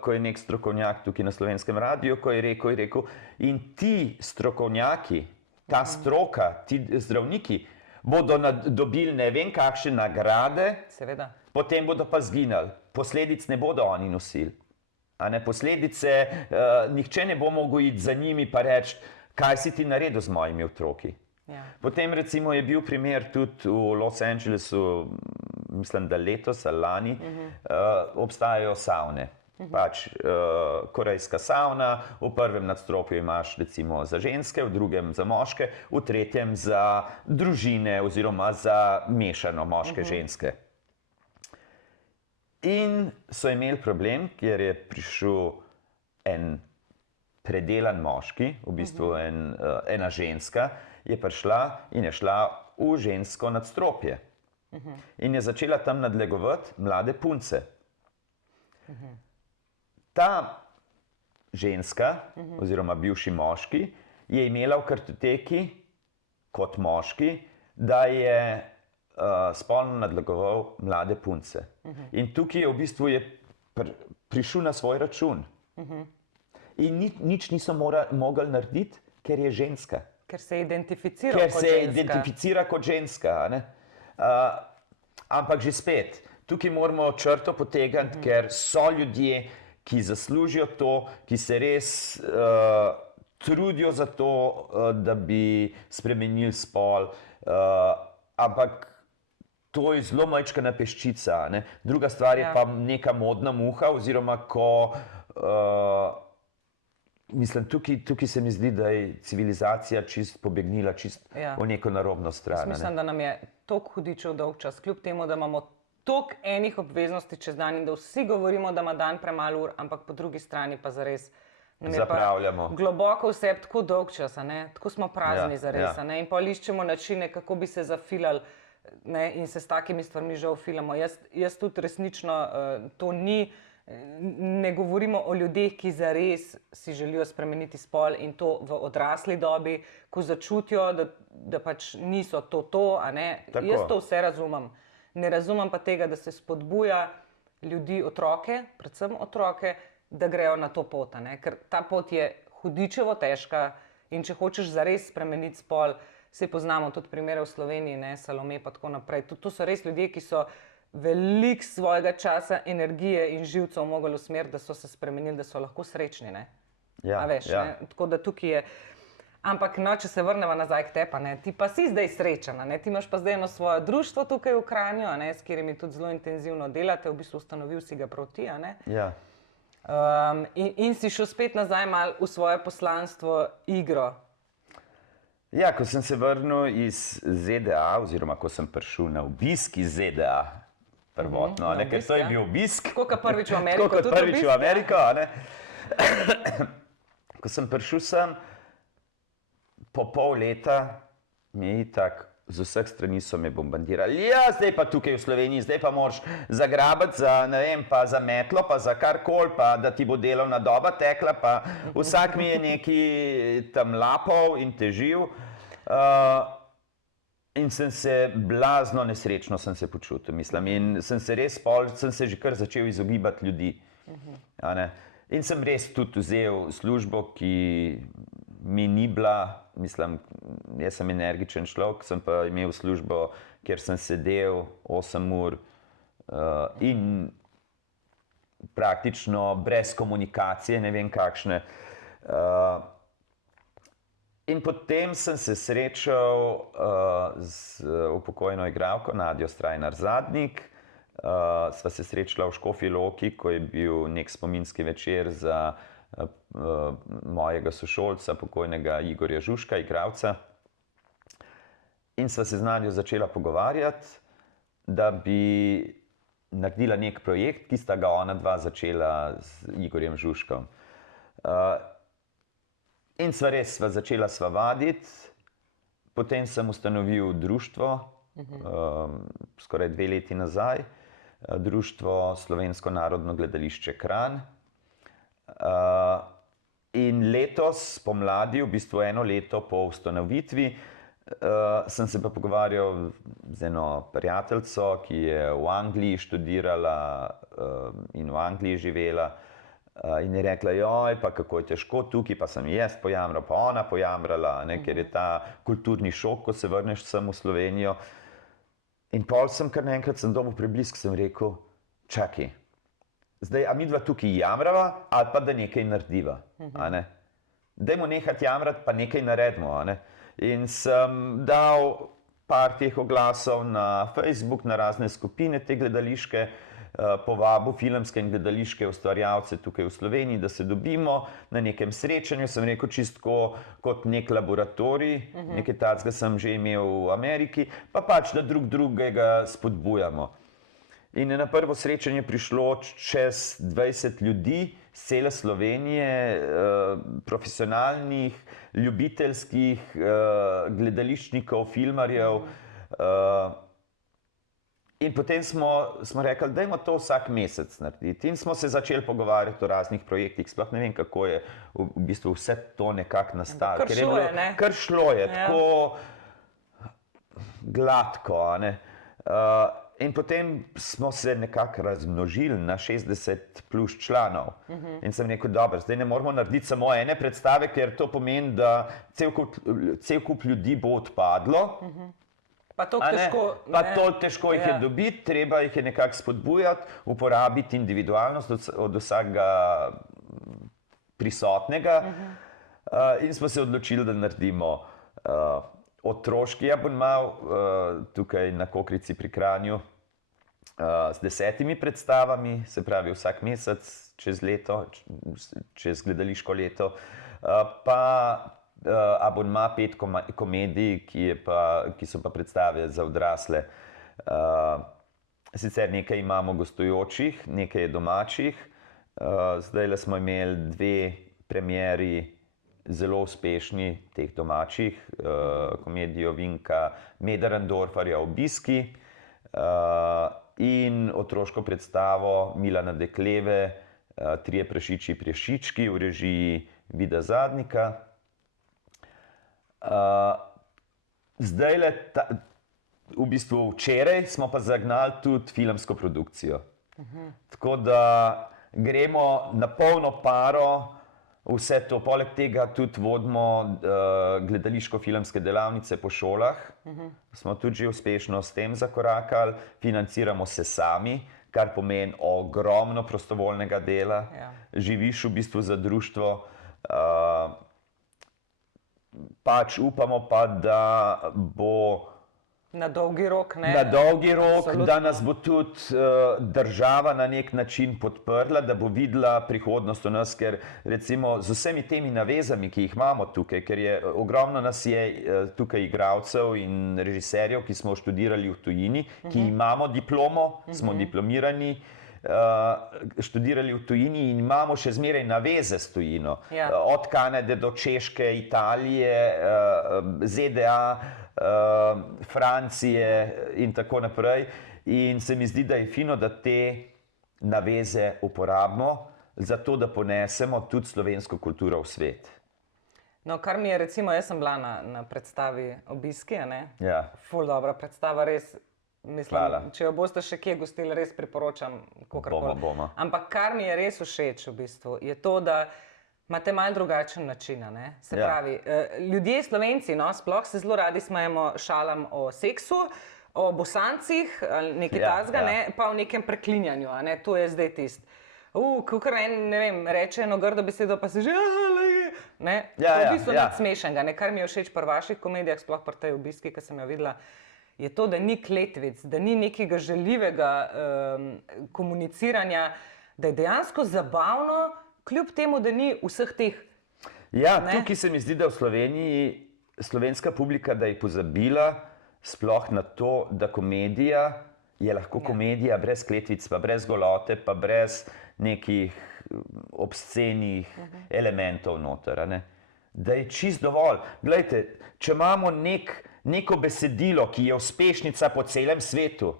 ko je nek strokovnjak tukaj na Slovenskem radiju, ko je rekel, in ti strokovnjaki, ta stroka, ti zdravniki, bodo dobili ne vem kakšne nagrade, Seveda. potem bodo pa zginili. Posledic ne bodo oni nosili. A ne, posledice, nihče ne bo mogel iti za njimi pa reči, kaj si ti naredil z mojimi otroki. Ja. Potem recimo je bil primer tudi v Los Angelesu, mislim, da letos ali lani, obstajajo savne. Pač korejska savna, v prvem nadstropju imaš recimo za ženske, v drugem za moške, v tretjem za družine oziroma za mešano moške-ženske. In so imeli problem, kjer je prišel en predelan moški, v bistvu ena ženska, je prišla in je šla v žensko nadstropje. In je začela tam nadlegovati mlade punce. Ta ženska, oziroma bivši moški, je imela v kartoteki kot moški, da je spolno nadlegoval mlade punce. In tukaj je v bistvu prišel na svoj račun. In nič niso mogli narediti, ker je ženska. Ker se je identificiral Ker kot se ženska. identificira kot ženska. A ne? Ampak že spet, tukaj moramo črto potegniti, ker so ljudje, ki zaslužijo to, ki se res trudijo za to, da bi spremenili spol, ampak to je zelo majčkena peščica. Ne? Druga stvar je pa neka modna muha, oziroma ko mislim, tukaj se mi zdi, da je civilizacija čist pobegnila v neko narobno stran. Mislim, da nam je toliko hudičev dolg čas, kljub temu, da imamo toliko enih obveznosti čez dan in da vsi govorimo, da ima dan premalo ur, ampak po drugi strani pa zares nam je pa Zapravljamo. globoko vse tako dolg čas, a ne? Tako smo prazni zares, ja. a ne? In pa iščemo načine, kako bi se zafilali, ne? In se s takimi stvarmi žal filamo. Jaz tudi resnično to ni. Ne govorimo o ljudeh, ki zares si želijo spremeniti spol in to v odrasli dobi, ko začutijo, da pač niso to, a ne. Tako. Jaz to vse razumem. Ne razumem pa tega, da se spodbuja ljudi, otroke, predvsem otroke, da grejo na to pot, a ne. Ker ta pot je hudičevo težka in če hočeš zares spremeniti spol, se poznamo tudi primere v Sloveniji, ne, Salome pa tako naprej. To so res ljudje, ki so veliko svojega časa, energije in živcev mogli usmeriti, da so se spremenili, da so lahko srečni. Ne? Ja, A veš, ja. ne? Tako da tukaj je. Ampak, no, če se vrnemo nazaj k tebi, ne? Ti pa si zdaj srečna. Ne? Ti imaš pa zdaj eno svoje društvo tukaj v Kranju, a ne? S katerimi tudi zelo intenzivno delate, v bistvu ustanovil si ga prav ti. A ne? Ja. In si šel spet nazaj malo v svoje poslanstvo, igro. Ja, ko sem se vrnil iz ZDA, oziroma ko sem prišel na obisk iz ZDA, prvotno, na ker obisk, to je ja. bil obisk. Tako kot prvič v Ameriko. Tako kot tudi prvič obisk, v Ameriko, a ne. Ko sem prišel sem, po pol leta mi je itak, z vseh strani so me bombardirali. Ja, zdaj pa tukaj v Sloveniji, zdaj pa moraš zagrabiti za, ne vem, pa za metlo, pa za karkoli, pa da ti bo delovna doba tekla, pa vsak mi je neki tam lapal in težil. In sem se blazno nesrečno sem se počutil, mislim. In sem se res sem se že kar začel izogibati ljudi. A ne. In sem res tudi vzel službo, ki mi ni bila, mislim, jaz sem energičen človek, sem pa imel službo, kjer sem sedel 8 ur in praktično brez komunikacije, ne vem kakšne. In potem sem se srečal z upokojeno igralko Nadjo Strajnar Zadnik. Sva se srečala v Škofji Loki, ko je bil nek spominski večer za mojega sošolca, pokojnega Igorja Žužka, igralca. In sva se z Nadjo začela pogovarjati, da bi naredila nek projekt, ki sta ga ona dva začela z Igorjem Žužkom. In sva začela vaditi, potem sem ustanovil društvo, skoraj 2 leti nazaj, društvo Slovensko narodno gledališče Kranj. In letos, pomladi, v bistvu 1 leto po ustanovitvi, sem se pa pogovarjal z eno prijateljico, ki je v Angliji študirala in v Angliji živela. In je rekla, joj, pa kako je težko tukaj, pa sem jaz pojamral, pa ona pojamrala, ker je ta kulturni šok, ko se vrneš sem v Slovenijo. In pol sem kar naenkrat dobil preblisk, sem rekel, čakaj, zdaj, a midva tukaj jamrava, ali pa da nekaj narediva, a ne? Dajmo nehati jamrati, pa nekaj naredimo, a ne? In sem dal par teh oglasov na Facebook, na razne skupine te gledališke, povabil filmske in gledališke ustvarjalce tukaj v Sloveniji, da se dobimo na nekem srečanju. Sem rekel čistko kot nek laboratorij, nekaj takega sem že imel v Ameriki, pa pač da drugega spodbujamo. In je na prvo srečanje prišlo čez 20 ljudi z cele Slovenije, profesionalnih, ljubiteljskih, gledališčnikov, filmarjev. In potem smo rekli, dajmo to vsak mesec narediti. In smo se začeli pogovarjati o raznih projektih. Sploh ne vem, kako je v bistvu vse to nekako nastalo. Kar šlo je, ne? Kar šlo je, tako gladko, a ne. In potem smo se nekako razmnožili na 60 plus članov. In sem rekel, dobro, zdaj ne moramo narediti samo ene predstave, ker to pomeni, da cel kup ljudi bo odpadlo. Pa to težko jih je dobiti, treba jih je nekako spodbujati, uporabiti individualnost od vsakega prisotnega. In smo se odločili, da naredimo otroški abonma tukaj na Kokrici pri Kranju s 10 predstavami, se pravi vsak mesec čez leto, čez gledališko leto, pa abonma 5 komedij, ki so pa predstave za odrasle. Sicer nekaj imamo gostujočih, nekaj je domačih. Zdajle smo imeli 2 premieri zelo uspešni teh domačih, komedijo Vinka Möderndorferja Obiski in otroško predstavo Milana Dekleve Trije prašičji prešički v režiji Vida Zadnika. Zdajle, v bistvu včeraj smo pa zagnali tudi filmsko produkcijo. Tako da gremo na polno paro vse to. Poleg tega tudi vodimo gledališko-filmske delavnice po šolah. Smo tudi že uspešno s tem zakorakali. Financiramo se sami, kar pomeni ogromno prostovoljnega dela. Živiš v bistvu za društvo. Pač upamo pa, da bo na dolgi rok, da nas bo tudi država na nek način podprla, da bo videla prihodnost v nas, ker recimo z vsemi temi navezami, ki jih imamo tukaj, ker je ogromno nas je tukaj igralcev in režiserjev, ki smo študirali v tujini, ki imamo diplomo, smo diplomirani, študirali v tujini in imamo še zmeraj naveze s tujino. Od Kanade do Češke, Italije, ZDA, Francije in tako naprej. In se mi zdi, da je fino, da te naveze uporabimo, zato da ponesemo tudi slovensko kulturo v svet. No, kar mi je, recimo, jaz sem bila na predstavi Obiski, a ne? Ja. Ful dobra predstava, res. Mislim, če jo boste še kje gostili, res priporočam. Bomo. Ampak kar mi je res všeč v bistvu, je to, da imate malo drugačen način. Se pravi, ljudje, Slovenci, sploh se zelo radi smejemo šalam o seksu, o bosancih, nekaj takega, pa o nekem preklinjanju. To je zdaj tisto. Kakor en, ne vem, reče eno grdo besedo, pa se že, Ne? Ja, To je ja, v bistvu ja. nič smešnega. Ne? Kar mi je všeč pri vaših komedijah, sploh pri tej obiski, ki sem jo videla, je to, da ni kletvic, da ni nekega žaljivega komuniciranja, da je dejansko zabavno, kljub temu, da ni vseh teh. Ja, Ne? tukaj se mi zdi, da v Sloveniji slovenska publika, da je pozabila sploh na to, da komedija je lahko komedija brez kletvic, pa brez golote, pa brez nekih obscenih elementov noter. A ne? Da je čist dovolj. Glejte, če imamo neko besedilo, ki je uspešnica po celem svetu,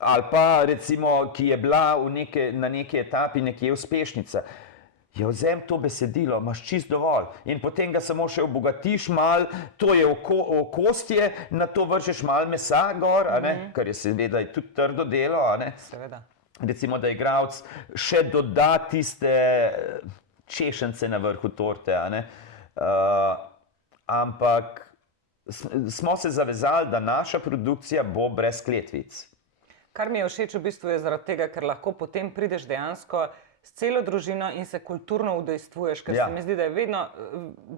ali pa recimo, ki je bila na neki etapi nekje uspešnica, ja, vzem to besedilo, imaš čist dovolj in potem ga samo še obogatiš mal, to je okostje, na to vržeš mal mesa gor, a ne? Kar je seveda tudi trdo delo, a ne? Seveda. Recimo, da igralec še doda tiste češence na vrhu torte, a ne? Ampak smo se zavezali, da naša produkcija bo brez kletvic. Kar mi je všeč v bistvu je zaradi tega, ker lahko potem prideš dejansko s celo družino in se kulturno udejstvuješ, ker se mi zdi, da je vedno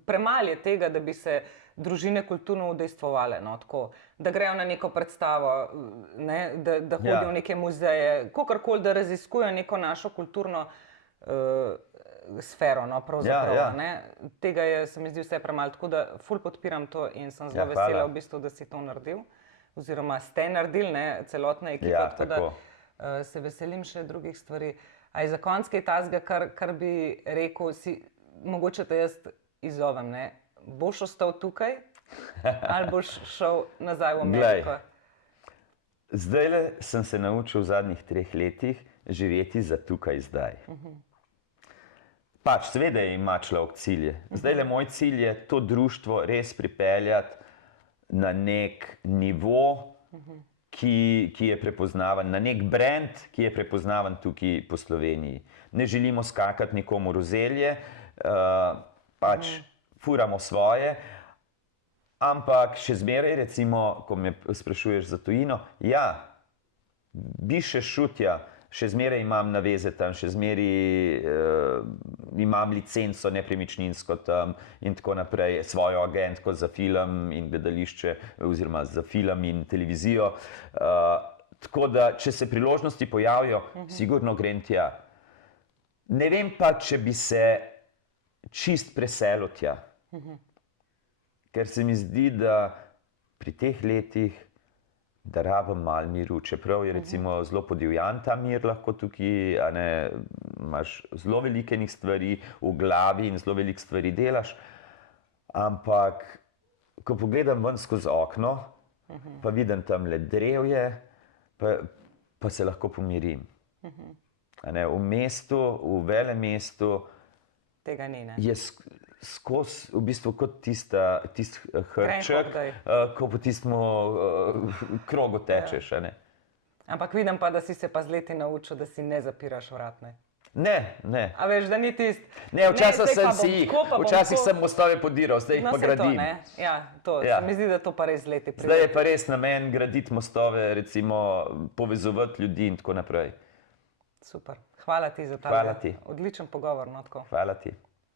premalo tega, da bi se družine kulturno udejstvovale, no, tako, da grejo na neko predstavo, ne, da hodijo v neke muzeje, kakorkoli, da raziskujejo neko našo kulturno sfero, no, pravzaprav, ne. Tega je, se mi zdi, vse premalo, tako da ful podpiram to in sem zelo vesela v bistvu, da si to naredil, oziroma ste naredili, ne, celotna ekipa, tako da se veselim še drugih stvari. A je za konec kaj tazga, kar bi rekel, mogoče te jaz izzovem, ne? Boš ostal tukaj ali boš šel nazaj v Ameriko? Zdajle sem se naučil v zadnjih 3 letih živeti za tukaj zdaj. Pač, seveda ima človek cilje. Zdajle moj cilj je to društvo res pripeljati na nek nivo, ki je prepoznaven, na nek brand, ki je prepoznaven tukaj po Sloveniji. Ne želimo skakati nikomu rozelje, pač furamo svoje, ampak še zmeraj, recimo, ko me sprašuješ za tujino, ja, bi še šutja, še zmeraj imam naveze tam, še zmeraj imam licenco nepremičninsko tam in tako naprej, svojo agentko za film in gledališče, oziroma za film in televizijo. Tako da, če se priložnosti pojavijo, sigurno grem tja. Ne vem pa, če bi se čist preselil tja. Ker se mi zdi, da pri teh letih da rabim malo miru, čeprav je recimo zelo podivjan ta mir lahko tukaj, a ne, imaš zelo veliko enih stvari v glavi in zelo veliko stvari delaš, ampak ko pogledam ven skozi okno, pa vidim tam le drevje, pa se lahko pomirim. A ne, v mestu, v velemestu Tega ni, ne? je skozi, v bistvu kot tisti hrček, ko po tistem krogu tečeš, a ne. Ampak vidim pa, da si se pa z leti naučil, da si ne zapiraš vrat, ne? Ne. A veš, da ni tist... Ne, včasih sem mostove podiral, zdaj jih pa gradim. Ja, to, se mi zdi, da to pa res z leti pride. Zdaj je pa res namen graditi mostove, recimo povezovati ljudi in tako naprej. Super. Hvala ti za ta odličen pogovor, no, tako. Hvala ti.